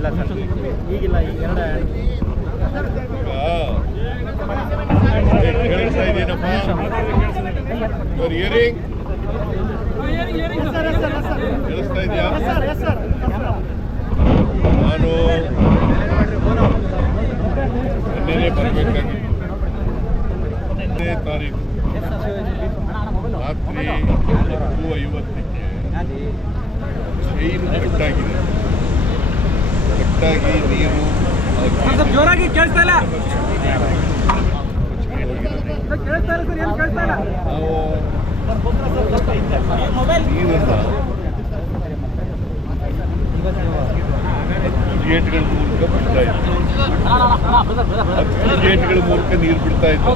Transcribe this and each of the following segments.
ಇಲ್ಲ ಸರ್, ಈಗಿಲ್ಲ. ಈಗ ಕೇಳಿಸ್ತಾ ಇದೆಯೇನಪ್ಪ? ಹಿಯರಿಂಗ್ ಕೇಳಿಸ್ತಾ ಇದೆಯಾ? ನಾನು ನಿನ್ನೆ ಬರಬೇಕಾಗಿತ್ತು. 10ನೇ ತಾರೀಕು ರಾತ್ರಿ 10:50ಕ್ಕೆ ಚೈನು ಕಟ್ಟಾಗಿ ನೀರು ಜೋರಾಗಿ ಕೇಳಿಸ್ತಾ ಇಲ್ಲ. ನಾವು ನೀರನ್ನು 10 ಗೇಟ್ಗಳ ಮೂಲಕ ಬಿಡ್ತಾ ಇತ್ತು. 10 ಗೇಟ್ಗಳ ಮೂಲಕ ನೀರು ಬಿಡ್ತಾ ಇತ್ತು.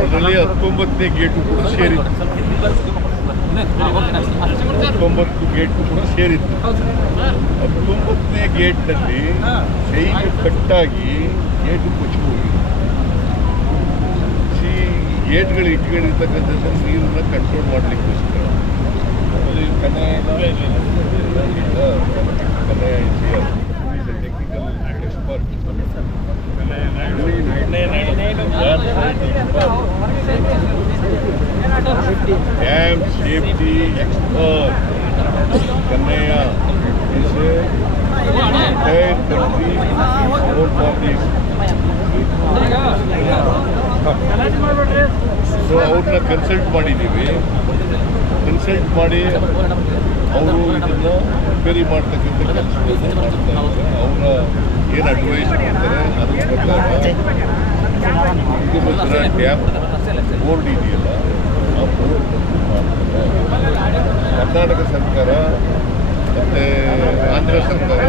ಅದರಲ್ಲಿ 19ನೇ ಗೇಟು ಕೂಡ ಸೇರಿತ್ತು. 19 ಗೇಟು ಕೂಡ ಸೇರಿತ್ತು. 19ನೇ ಗೇಟ್ನಲ್ಲಿ ಚೈನು ಕಟ್ಟಾಗಿ ಗೇಟು ಕೊಚ್ಚಿ ಹೋಗಿದೆ. ಗೇಟ್ಗಳು ಇಟ್ಕೊಂಡಿರ್ತಕ್ಕಂಥದ್ದು ನೀರನ್ನು ಕಂಟ್ರೋಲ್ ಮಾಡಲಿಕ್ಕೋಸ್ಕರ. Technical expert, dam safety expert Kannaiah is a entire country known for this. So ಅವ್ರನ್ನ ಕನ್ಸಲ್ಟ್ ಮಾಡಿದ್ದೀವಿ. ಕನ್ಸಲ್ಟ್ ಮಾಡಿ ಅವರು ಇದನ್ನು ರಿಪೇರಿ ಮಾಡ್ತಕ್ಕಂಥ ಕೆಲಸವನ್ನು ಮಾಡ್ತಾ ಇದ್ದಾರೆ. ಅವರ ಏನು ಅಡ್ವೈಸ್ ಮಾಡ್ತಾರೆ ಅದ್ರ ಪ್ರಕಾರ ತುಂಗಭದ್ರಾ ಡ್ಯಾಮ್ ಬೋರ್ಡ್ ಇದೆಯಲ್ಲ ಆ ಬೋರ್ಡ್ ಮಾಡ್ತಾರೆ. ಕರ್ನಾಟಕ ಸರ್ಕಾರ ಮತ್ತು ಆಂಧ್ರ ಸರ್ಕಾರ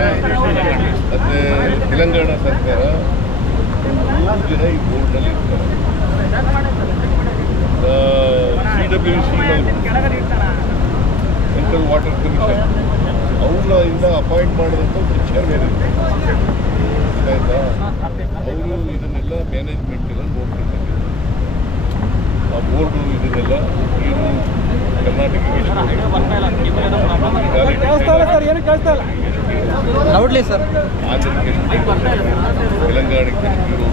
ಮತ್ತು ತೆಲಂಗಾಣ ಸರ್ಕಾರ 3 ಜನ ಈ ಬೋರ್ಡ್ನಲ್ಲಿ ಇರ್ತಾರೆ. CWC ಸೆಂಟ್ರಲ್ ವಾಟರ್ ಕಮಿಷನ್ ಅವ್ರಿಂದ ಅಪಾಯಿಂಟ್ ಮಾಡಿದಂಥ ಒಂದು ಚೇರ್ಮನ್ ಇರ್ತಾರೆ. ಆಯಿತಾ? ಅವರು ಇದನ್ನೆಲ್ಲ ಮ್ಯಾನೇಜ್ಮೆಂಟ್ ಎಲ್ಲ ನೋಡ್ಕೊಳ್ತಾರೆ. ಆ ಬೋರ್ಡು ಇದನ್ನೆಲ್ಲ ನೀರು ಕರ್ನಾಟಕಕ್ಕೆ ನೋಡ್ಲಿ ಸರ್, ಆಂಧ್ರಕ್ಕೆ ತೆಲಂಗಾಣಕ್ಕೆ ನೀರು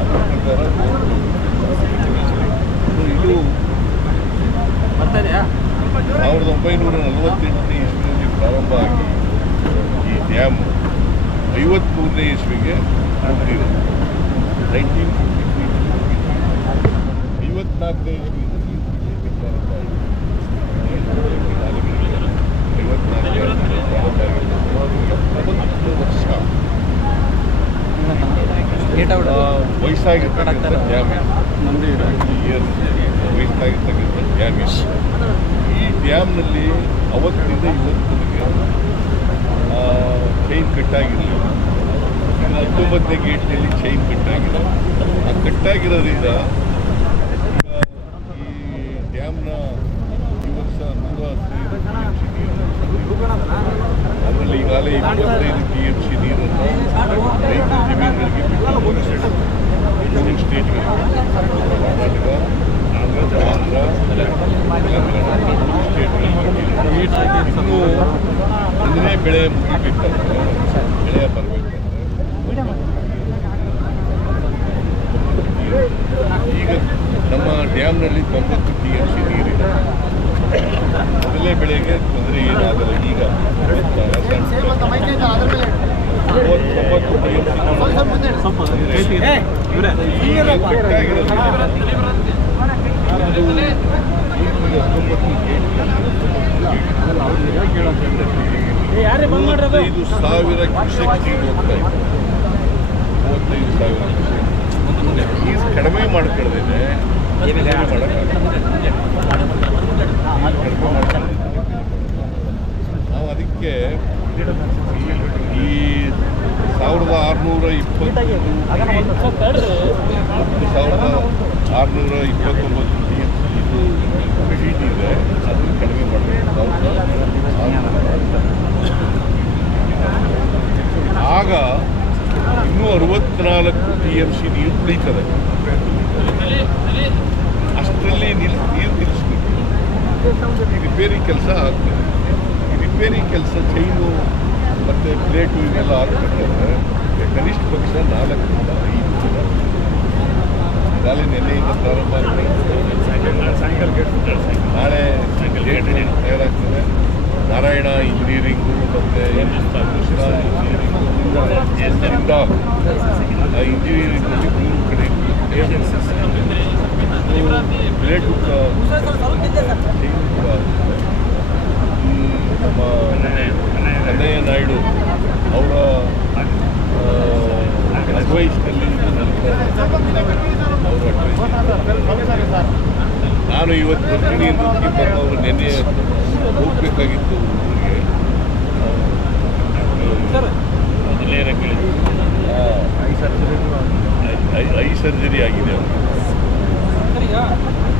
ಅದರ ಪ್ರಕಾರ ಇದು 1948ನೇ ಇಸ್ವಿಯಲ್ಲಿ ಪ್ರಾರಂಭ ಆಗಿ ಈ ಡ್ಯಾಮ್ 53ನೇ ಇಸ್ವಿಗೆ ಮುಗಿದಿದೆ. 1953 54ನೇ ಇಸ್ವಿಯಿಂದ ನೀರು ಪ್ರಾರಂಭ ಆಗಿದೆ. 54 ವರ್ಷ ವಯಸ್ಸಾಗಿರ್ತಕ್ಕಂಥ ಡ್ಯಾಮ್ ವಯಸ್ಸಾಗಿರ್ತಕ್ಕಂಥ ಡ್ಯಾಮ್. ಈ ಡ್ಯಾಮ್ನಲ್ಲಿ ಅವತ್ತಿನಿಂದ ಇವತ್ತಿಗೆ ಚೈನ್ ಕಟ್ಟಾಗಿರಲಿಲ್ಲ. 19ನೇ ಗೇಟ್ನಲ್ಲಿ ಚೈನ್ ಕಟ್ಟಾಗಿದೆ. ಆ ಕಟ್ಟಾಗಿರೋದ್ರಿಂದ ಈ ಡ್ಯಾಮ್ನ ಈ ವರ್ಷ 115 ನೀರು, ಅದರಲ್ಲಿ ಈಗಾಗಲೇ 25 TMC ನೀರನ್ನು ರೈತರ ಜಮೀನುಗಳಿಗೆ ಬಿಟ್ಟು 3 ಸ್ಟೇಟ್ಗಳಿಗೆ, ಕರ್ನಾಟಕ, ಆಂಧ್ರ, ತೆಲಂಗಾಣ 3 ಸ್ಟೇಟ್ಗಳಿಗೆ. ಇನ್ನೂ ಮುಂದಿನ ಬೆಳೆ ಮುಗಿಬೇಕಂದ್ರೆ, ಬೆಳೆ ಬರಬೇಕಂದ್ರೆ ಈಗ ನಮ್ಮ ಡ್ಯಾಮ್ನಲ್ಲಿ 90 TMC ನೀರಿದೆ. ಮೊದಲೇ ಬೆಳೆಗೆ ತೊಂದರೆ ಏನಾಗಲ್ಲ. ಈಗ 35,000 ಕ್ಯೂಸೆಕ್ ನೀರು ಹೋಗ್ತಾ ಇದೆ. 35,000 ಕ್ಯೂಸೆಕ್ ಕಡಿಮೆ ಮಾಡ್ಕೊಳ್ಳೋದಿದೆ. ನಾವು ಅದಕ್ಕೆ ಈ 1629 ಇದು ಶೀಟ್ ಇದೆ, ಅದನ್ನು ಕಡಿಮೆ ಮಾಡಬೇಕು. ಆಗ ಇನ್ನೂ 64 TMC ನೀರು ಉಳಿತದೆ. ಅಷ್ಟರಲ್ಲಿ ನೀರು ನಿಲ್ಲಿಸ್ಬೇಕು. ಈ ರಿಪೇರಿ ಕೆಲಸ ಆಗ್ತದೆ. ರಿಪೇರಿ ಕೆಲಸ ಚೈನು ಮತ್ತು ಪ್ಲೇಟು ಇವೆಲ್ಲ ಹಾಕ್ಬೇಕಾದ್ರೆ ಕನಿಷ್ಠ ಪಕ್ಷ 4 ರಿಂದ 5 ದಿನ ಈಗಾಗಲೇ ನೆನ್ನೆಯಿಂದ ಪ್ರಾರಂಭ ಆಗಿದೆ. ನಾಳೆ ತಯಾರಾಗ್ತದೆ. ನಾರಾಯಣ ಇಂಜಿನಿಯರಿಂಗು ಮತ್ತು ಕೃಷ್ಣ ಇಂಜಿನಿಯರಿಂಗ್ ಆ ಇಂಜಿನಿಯರಿಂಗಲ್ಲಿ 3 ಕಡೆ ಪ್ಲೇಟು ಚೈನು ಕೂಡ ಆಗುತ್ತೆ. ನಮ್ಮ ಕನ್ನಯ್ಯ ನಾಯ್ಡು ಅವರ ಅಡ್ವೈಸ್ನಲ್ಲಿ ಅವರು ಅಡ್ವೈಸ್ ನಾನು ಇವತ್ತು ಬರ್ತೀನಿ ಅಂತ ಅವರು ನೆನ್ನೆ ಹೋಗಬೇಕಾಗಿತ್ತು ಊರಿಗೆ. ಐ ಸರ್ಜರಿ ಆಗಿದೆ ಅವರು.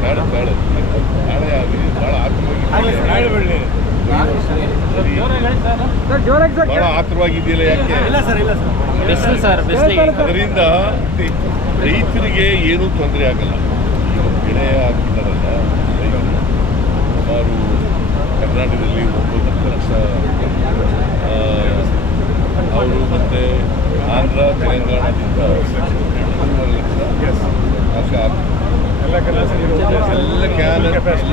ನಾಳೆ ಆಗಿದೆ. ಭಾಳ ಆತರವಾಗಿ ಭಾಳ ಆತರವಾಗಿದೆಯಲ್ಲ ಯಾಕೆ? ಅದರಿಂದ ರೈತರಿಗೆ ಏನೂ ತೊಂದರೆ ಆಗಲ್ಲ. ಬೆಳೆ ಹಾಕಿದಾರಲ್ಲ ರೈತರು ಸುಮಾರು ಕರ್ನಾಟಕದಲ್ಲಿ 9 ಲಕ್ಷ ಅವರು ಮತ್ತು ಆಂಧ್ರ ತೆಲಂಗಾಣದಿಂದ 2 ಲಕ್ಷ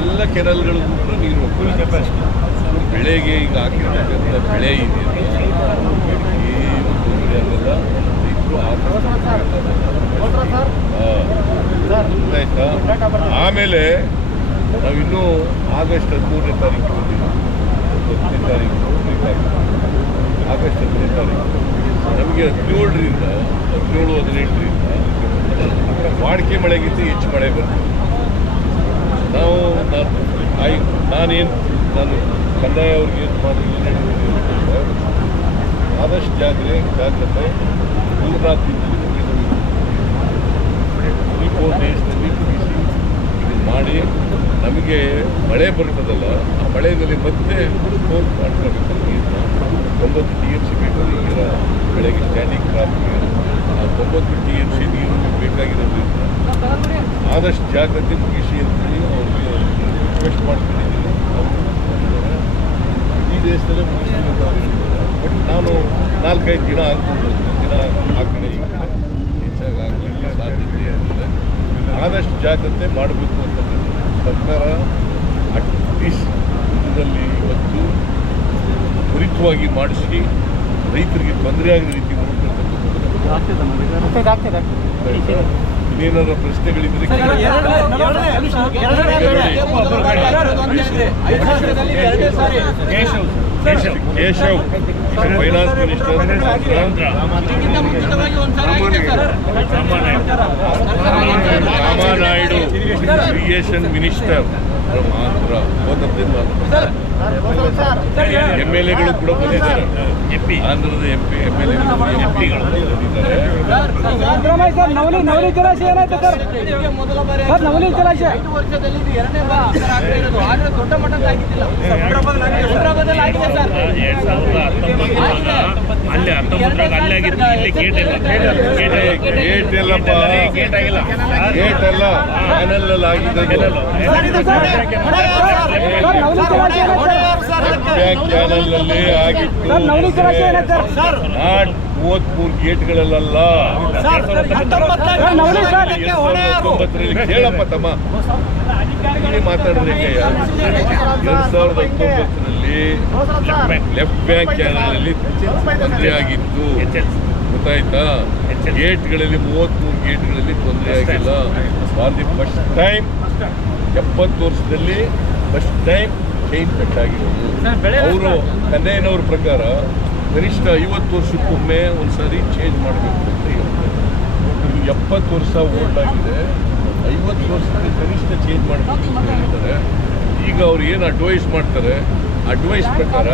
ಎಲ್ಲ ಕೆನಲ್ಗಳು ನೀರು ಹೋಗ್ತದೆ. ಬೆಳೆಗೆ ಈಗ ಹಾಕಿರ್ತಕ್ಕಂಥ ಬೆಳೆ ಇದೆಯಲ್ಲ ಏನು ತೊಂದರೆ ಆಗಲ್ಲ. ಆಯ್ತಾ? ಆಮೇಲೆ ನಾವಿನ್ನೂ ಆಗಸ್ಟ್ 13ನೇ ತಾರೀಕು ಬಂದಿದ್ದೀವಿ. 10ನೇ ತಾರೀಕು ಆಗಸ್ಟ್ 10ನೇ ತಾರೀಕು ನಮಗೆ 17ರಿಂದ 18ರಿಂದ ವಾಡಿಕೆ ಮಳೆಗಿಂತ ಹೆಚ್ಚು ಮಳೆ ಬರ್ತದೆ. ನಾನು ಕಂದಾಯ ಅವ್ರಿಗೆ ಏನು ಮಾಡಿ ಆದಷ್ಟು ಜಾಗ್ರತೆ 3-4 ದೇಶದಲ್ಲಿ ಮುಗಿಸಿ ಇದನ್ನು ಮಾಡಿ ನಮಗೆ ಮಳೆ ಬರ್ತದಲ್ಲ ಆ ಮಳೆಯಲ್ಲಿ ಮತ್ತೆ ಫೋನ್ ಮಾಡ್ಕೋಬೇಕು. ನೀರನ್ನ 90 TMC ಬೇಕು ಈಗಿನ ಬೆಳೆಗೆ ಸ್ಟ್ಯಾಂಡಿಂಗ್ ಕ್ರಾಪ್ಗೆ. ಆ 90 TMC ನೀರು ಬೇಕಾಗಿರೋದ್ರಿಂದ ಆದಷ್ಟು ಜಾಗ್ರತೆ ಮುಗಿಸಿ ಅಂತೇಳಿ ಅವ್ರಿಗೆ ರಿಕ್ವೆಸ್ಟ್ ಮಾಡ್ಕೊಂಡಿದ್ದೀನಿ. ಈ ದೇಶದಲ್ಲೇ ಮುಗಿಸ್ತೀನಿ ಅಂತ ಅವ್ರು ಹೇಳ್ತಾರೆ. ಬಟ್ ನಾನು 4-5 ದಿನ ಆಗ್ಬೋದು. ದಿನ ಆ ಕಡೆ ಈ ಕಡೆ ಹೆಚ್ಚಾಗಿ ಆಗಲಿಕ್ಕೆ ಸಾಧ್ಯತೆ ಇರುತ್ತೆ. ಆದಷ್ಟು ಜಾಗ್ರತೆ ಮಾಡಬೇಕು ಅಂತ ಸರ್ಕಾರ ಅಟ್ಲೀಸ್ಟ್ ಇದರಲ್ಲಿ ಇವತ್ತು ತ್ವರಿತವಾಗಿ ಮಾಡಿಸಿ ರೈತರಿಗೆ ತೊಂದರೆ ಆಗದ ರೀತಿ ಇನ್ನೇನಾರ ಪ್ರಶ್ನೆಗಳಿದ್ರೆ Keshav finance minister, Ramanaidu irrigation minister from Andhra. MLAಗಳು ಕೂಡ ಬಂದಿದ್ದಾರೆ. ಆಂಧ್ರದ MLAಗಳು ಬಂದಿದ್ದಾರೆ. ನವಲಿ ಜಲಾಶಯ ಏನಾಯ್ತು ಸರ್? ನವಲಿ ಜಲಾಶಯ ದೊಡ್ಡ ಮಟ್ಟದಾಗಿದ್ದಿಲ್ಲ. ಅಲ್ಲಿ 19 ಅಲ್ಲೇ ಆಗಿತ್ತು. ಇಲ್ಲಿ ಗೇಟ್ ಇಲ್ಲಪ್ಪ, ಗೇಟ್ ಅಲ್ಲ, ಕ್ಯಾನಲ್ ಆಗಿದೆ. ಕ್ಯಾನಲ್ ಅಲ್ಲಿ ಆಗಿತ್ತು. 33 ಗೇಟ್ಗಳಲ್ಲ. 2019ರಲ್ಲಿ ಕೇಳಪ್ಪ ತಮ್ಮ ಮಾತಾಡಿದ್ರೆ 2019ರಲ್ಲಿ ಲೆಫ್ಟ್ ಬ್ಯಾಂಕ್ ಕ್ಯಾನಲ್ ಅಲ್ಲಿ ತೊಂದರೆ ಆಗಿತ್ತು. ಗೊತ್ತಾಯ್ತಾ? ಗೇಟ್ಗಳಲ್ಲಿ 33 ಗೇಟ್ಗಳಲ್ಲಿ ತೊಂದರೆ ಆಗಿಲ್ಲ. ಫಾರ್ ದಿ ಫಸ್ಟ್ ಟೈಮ್ 70 ವರ್ಷದಲ್ಲಿ ಫಸ್ಟ್ ಟೈಮ್ ಚೈನ್ ಕಟ್ಟಾಗಿರೋದು. ಅವರು ಕನ್ನಯ್ಯನವ್ರ ಪ್ರಕಾರ ಕನಿಷ್ಠ 50 ವರ್ಷಕ್ಕೊಮ್ಮೆ ಒಂದ್ಸರಿ ಚೇಂಜ್ ಮಾಡಬೇಕು ಅಂತ ಹೇಳ್ತಾರೆ. ಇದು 70 ವರ್ಷ ಓಲ್ಡ್ ಆಗಿದೆ. 50 ವರ್ಷಕ್ಕೆ ಕನಿಷ್ಠ ಚೇಂಜ್ ಮಾಡಬೇಕು ಅಂತ ಹೇಳ್ತಾರೆ. ಈಗ ಅವ್ರು ಏನು ಅಡ್ವೈಸ್ ಮಾಡ್ತಾರೆ, ಅಡ್ವೈಸ್ ಪ್ರಕಾರ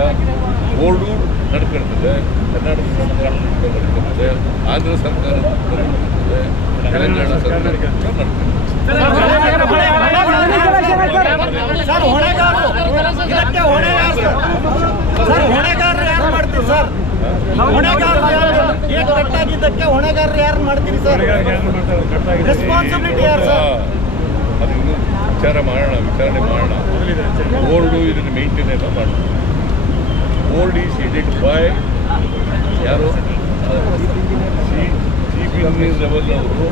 ಬೋರ್ಡು ನಡ್ಕೊಳ್ತದೆ, ಕರ್ನಾಟಕ ಸರ್ಕಾರ ನಡ್ಕೊಳ್ತದೆ, ಆಂಧ್ರ ಸರ್ಕಾರ ನಡ್ಕೊಳ್ತದೆ, ತೆಲಂಗಾಣ ಸರ್ಕಾರ ನಡ್ಕೊಳ್ತದೆ. ಹೊಣೆಗಾರರು ಯಾರು ಮಾಡ್ತೀರಿ ಸರ್? ರೆಸ್ಪಾನ್ಸಿಬಿಲಿಟಿ ಯಾರು ಸರ್? ಅದನ್ನು ವಿಚಾರಣೆ ಮಾಡೋಣ. ಬೋರ್ಡು ಇದನ್ನು ಮೇಂಟೈನ್ ಎಲ್ಲ ಮಾಡ್ತಾರೆ. ಬೋರ್ಡ್ ಈಸ್ ಹೆಡೆಡ್ ಬೈ ಯಾರು ಚೀಫ್ ಇಂಜಿನಿಯರ್ ಲೆವೆಲ್ ಅವರು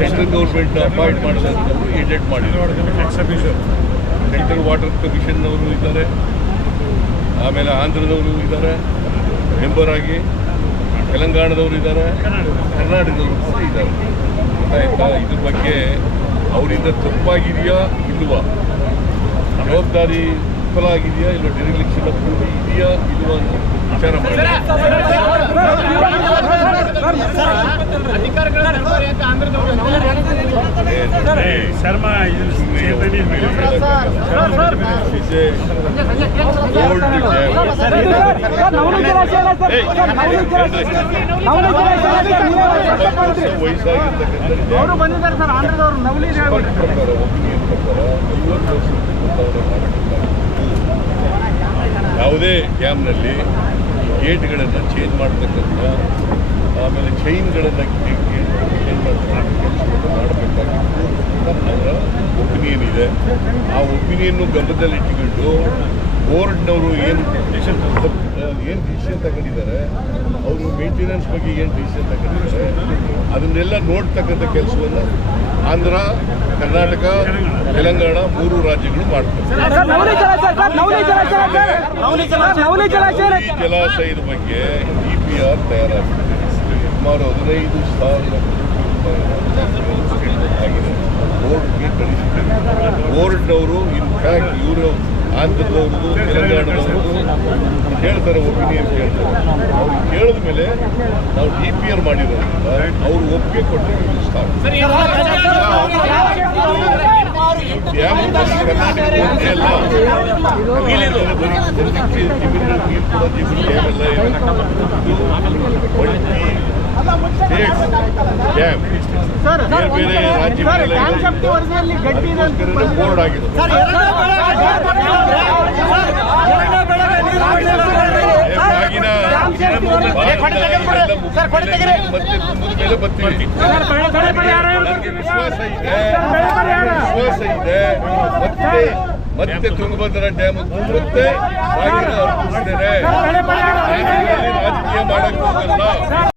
ಸೆಂಟ್ರಲ್ ಗೌರ್ಮೆಂಟ್ ಅಪಾಯಿಂಟ್ ಮಾಡಿದಂಥವ್ರು ಹೆಡೆಡ್ ಮಾಡಿದ್ರು. ಸೆಂಟ್ರಲ್ ವಾಟರ್ ಕಮಿಷನ್ನವರು ಇದ್ದಾರೆ, ಆಮೇಲೆ ಆಂಧ್ರದವರು ಇದ್ದಾರೆ ಮೆಂಬರ್ ಆಗಿ, ತೆಲಂಗಾಣದವರು ಇದ್ದಾರೆ, ಕರ್ನಾಟಕದವರು ಕೂಡ ಇದ್ದಾರೆ. ಗೊತ್ತಾಯ್ತಾ? ಇದ್ರ ಬಗ್ಗೆ ಅವರಿಂದ ತಪ್ಪಾಗಿದೆಯಾ ಇಲ್ವಾ, ಜವಾಬ್ದಾರಿ ವಿಫಲ ಆಗಿದೆಯಾ ಇಲ್ಲ, ಡೆರಿಲಿಕ್ಷನ್ ಅಪ್ರೂವ್ ಇದೆಯಾ ಇಲ್ವಾ ಅಂತ ವಿಚಾರ ಮಾಡಿ. ಶರ್ಮಾ ಅವರು ಬಂದಿದ್ದಾರೆ ಸರ್, ಆಂಧ್ರದವರು ನವಲಿ ಯಾವುದೇ ಡ್ಯಾಮ್ನಲ್ಲಿ ಗೇಟ್ಗಳನ್ನು ಚೇಂಜ್ ಮಾಡ್ತಕ್ಕಂಥ, ಆಮೇಲೆ ಚೈನ್ಗಳನ್ನು ಚೇಂಜ್ ಮಾಡಬೇಕಾಗಿತ್ತು ಅವರ ಒಪಿನಿಯನ್ ಇದೆ. ಆ ಒಪಿನಿಯನ್ನು ಗಮನದಲ್ಲಿಟ್ಟುಕೊಂಡು ಬೋರ್ಡ್ನವರು ಏನು ಡಿಸಿಷನ್ ತಗೊಂಡಿದ್ದಾರೆ, ಅವರು ಮೇಂಟೆನೆನ್ಸ್ ಬಗ್ಗೆ ಏನು ಡಿಸಿಷನ್ ತಗೊಂಡಿದ್ದಾರೆ ಅದನ್ನೆಲ್ಲ ನೋಡ್ತಕ್ಕಂಥ ಕೆಲಸವನ್ನು ಆಂಧ್ರ, ಕರ್ನಾಟಕ, ತೆಲಂಗಾಣ 3 ರಾಜ್ಯಗಳು ಮಾಡ್ತಾರೆ. ಈ ಜಲಾಶಯದ ಬಗ್ಗೆ DPR ತಯಾರಾಗಿದೆ. ಸುಮಾರು 15,000 ಆಗಿದೆ. ಬೋರ್ಡ್ಗೆ ಕಳಿಸಿದ್ದಾರೆ. ಬೋರ್ಡ್ನವರು ಇನ್ಫ್ಯಾಕ್ಟ್ ಇವರು ಆಂಧ್ರದವ್ರದ್ದು, ತೆಲಂಗಾಣದವ್ರದ್ದು ಹೇಳ್ತಾರೆ, ಒಪಿನಿಯನ್ ಕೇಳ್ತಾರೆ. ಅವ್ರು ಕೇಳಿದ ಮೇಲೆ ನಾವು DPR ಮಾಡಿರೋದ್ರಿಂದ ಅವರು ಒಪ್ಪಿಗೆ ಕೊಟ್ಟು ಬೇರೆ ರಾಜ್ಯಗಳಲ್ಲಿ ಬೋರ್ಡ್ ಆಗಿದೆ. ಮತ್ತೆ ಮೇಲೆ ಬರ್ತೀವಿ. ವಿಶ್ವಾಸ ಇದೆ ಮತ್ತೆ ತುಂಗಭದ್ರಾ ಡ್ಯಾಮ್ ಮತ್ತೆ ರಾಜಕೀಯ ಮಾಡಕ್ಕೆ ಹೋಗಲ್ಲ.